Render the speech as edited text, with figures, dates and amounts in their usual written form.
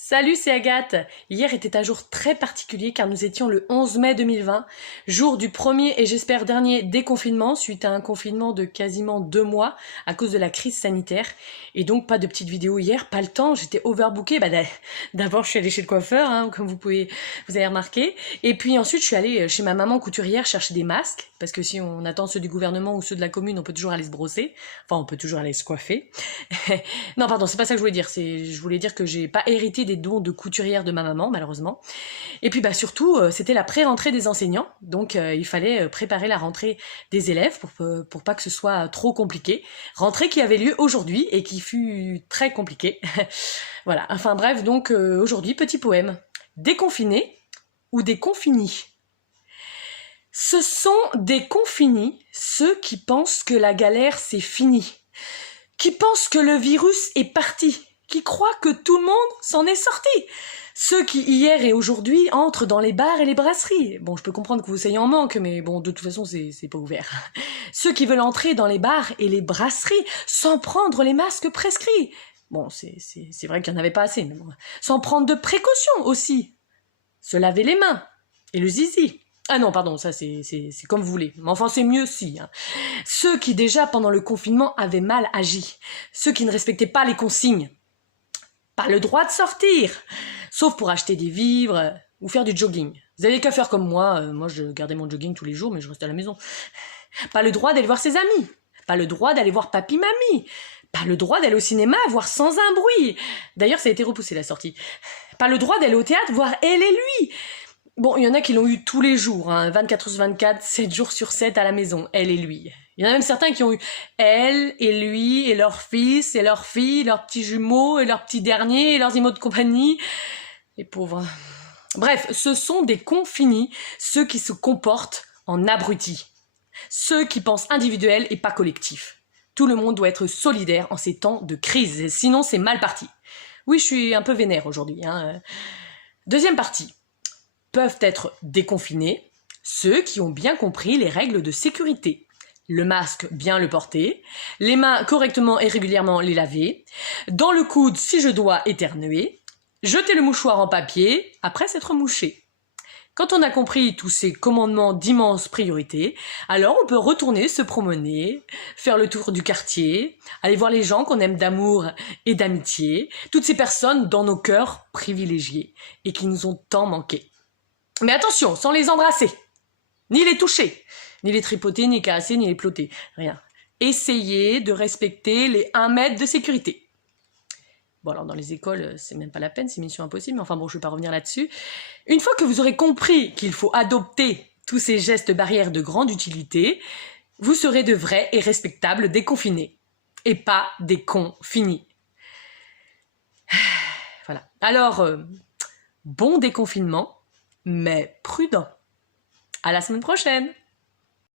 Salut, c'est Agathe. Hier était un jour très particulier car nous étions le 11 mai 2020, jour du premier et j'espère dernier déconfinement suite à un confinement de quasiment 2 mois à cause de la crise sanitaire. Et donc pas de petite vidéo hier, pas le temps, j'étais overbookée. D'abord je suis allée chez le coiffeur, comme vous avez remarqué. Et puis ensuite je suis allée chez ma maman couturière chercher des masques, parce que si on attend ceux du gouvernement ou ceux de la commune, on peut toujours aller se brosser. Enfin, on peut toujours aller se coiffer. Non, pardon, c'est pas ça que je voulais dire. Je voulais dire que j'ai pas hérité des dons de couturière de ma maman, malheureusement. Et puis surtout, c'était la pré-rentrée des enseignants, donc il fallait préparer la rentrée des élèves pour pas que ce soit trop compliqué. Rentrée qui avait lieu aujourd'hui et qui fut très compliquée. Voilà, enfin bref, donc aujourd'hui, petit poème. Déconfiné ou déconfini. Ce sont des confinis, ceux qui pensent que la galère c'est fini, qui pensent que le virus est parti, qui croient que tout le monde s'en est sorti. Ceux qui, hier et aujourd'hui, entrent dans les bars et les brasseries. Bon, je peux comprendre que vous soyez en manque, mais bon, de toute façon, c'est pas ouvert. Ceux qui veulent entrer dans les bars et les brasseries sans prendre les masques prescrits. Bon, c'est vrai qu'il n'y en avait pas assez, mais bon. Sans prendre de précautions aussi. Se laver les mains. Et le zizi. Ah non, pardon, ça c'est comme vous voulez. Mais enfin, c'est mieux si. Ceux qui déjà, pendant le confinement, avaient mal agi. Ceux qui ne respectaient pas les consignes. Pas le droit de sortir, sauf pour acheter des vivres ou faire du jogging. Vous avez qu'à faire comme moi. Moi, je gardais mon jogging tous les jours, mais je restais à la maison. Pas le droit d'aller voir ses amis. Pas le droit d'aller voir papy-mamie. Pas le droit d'aller au cinéma voir sans un bruit. D'ailleurs, ça a été repoussé, la sortie. Pas le droit d'aller au théâtre voir Elle et lui. Bon, il y en a qui l'ont eu tous les jours, 24/24, 7 jours sur 7 à la maison, Elle et lui. Il y en a même certains qui ont eu elle et lui et leur fils et leur fille, leurs petits jumeaux et leurs petits derniers et leurs animaux de compagnie. Les pauvres. Bref, ce sont des confinis, ceux qui se comportent en abrutis. Ceux qui pensent individuel et pas collectif. Tout le monde doit être solidaire en ces temps de crise, sinon c'est mal parti. Oui, je suis un peu vénère aujourd'hui. Deuxième partie. Peuvent être déconfinés ceux qui ont bien compris les règles de sécurité. Le masque, bien le porter. Les mains correctement et régulièrement les laver. Dans le coude, si je dois éternuer. Jeter le mouchoir en papier après s'être mouché. Quand on a compris tous ces commandements d'immenses priorités, alors on peut retourner se promener, faire le tour du quartier, aller voir les gens qu'on aime d'amour et d'amitié, toutes ces personnes dans nos cœurs privilégiés et qui nous ont tant manqué. Mais attention, sans les embrasser, ni les toucher, ni les tripoter, ni caresser, ni les ploter, rien. Essayez de respecter les 1 mètre de sécurité. Bon, alors dans les écoles, c'est même pas la peine, c'est mission impossible, mais enfin bon, je vais pas revenir là-dessus. Une fois que vous aurez compris qu'il faut adopter tous ces gestes barrières de grande utilité, vous serez de vrais et respectables déconfinés, et pas des cons finis. Voilà. Alors, bon déconfinement, mais prudent. À la semaine prochaine!